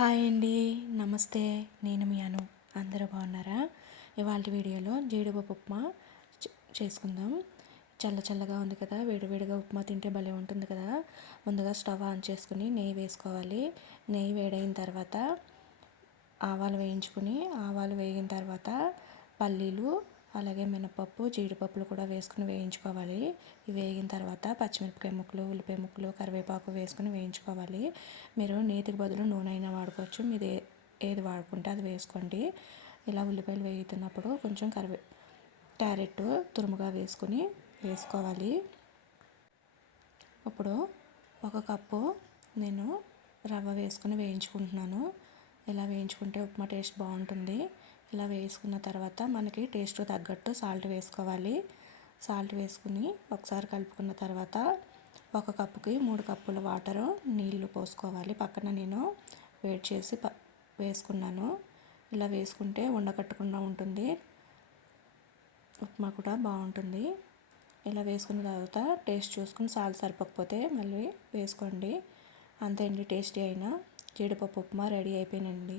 Hi అండి. నమస్తే. నేను మీ అను. అందరూ బాగున్నారా? ఇవాళ వీడియోలో జీడిపప్పు ఉప్మా చేసుకుందాం. చల్ల చల్లగా ఉంది కదా వేడివేడిగా ఉప్మా తింటే భలే ఉంటుంది కదా. ముందుగా స్టవ్ ఆన్ చేసుకుని నెయ్యి వేసుకోవాలి. నెయ్యి వేడైన తర్వాత ఆవాలు వేయించుకుని ఆవాలు వేగిన తర్వాత పల్లీలు అలాగే మినపప్పు జీడిపప్పులు కూడా వేసుకుని వేయించుకోవాలి. ఇవి వేగిన తర్వాత పచ్చిమిరపకాయ ముక్కలు ఉల్లిపాయ ముక్కలు కరివేపాకు వేసుకుని వేయించుకోవాలి. మీరు నేతికి బదులు నూనె అయినా వాడుకోవచ్చు. మీరు ఏది వాడుకుంటే అది వేసుకోండి. ఇలా ఉల్లిపాయలు వేగుతున్నప్పుడు కొంచెం కరివే క్యారెట్ తురుముగా వేసుకుని వేసుకోవాలి. ఇప్పుడు ఒక కప్పు నేను రవ్వ వేసుకుని వేయించుకుంటున్నాను. ఇలా వేయించుకుంటే ఉప్మా టేస్ట్ బాగుంటుంది. ఇలా వేసుకున్న తర్వాత మనకి టేస్ట్ తగ్గట్టు సాల్ట్ వేసుకోవాలి. సాల్ట్ వేసుకుని ఒకసారి కలుపుకున్న తర్వాత ఒక కప్పుకి మూడు కప్పుల వాటరు నీళ్ళు పోసుకోవాలి. పక్కన నేను వేడి చేసి ప వేసుకున్నాను. ఇలా వేసుకుంటే ఉండకట్టకుండా ఉంటుంది. ఉప్మా కూడా బాగుంటుంది. ఇలా వేసుకున్న తర్వాత టేస్ట్ చూసుకుని సాల్ట్ సరిపోకపోతే మళ్ళీ వేసుకోండి. అంతే అండి టేస్టీ అయినా జీడిపప్పు ఉప్మా రెడీ అయిపోయినండి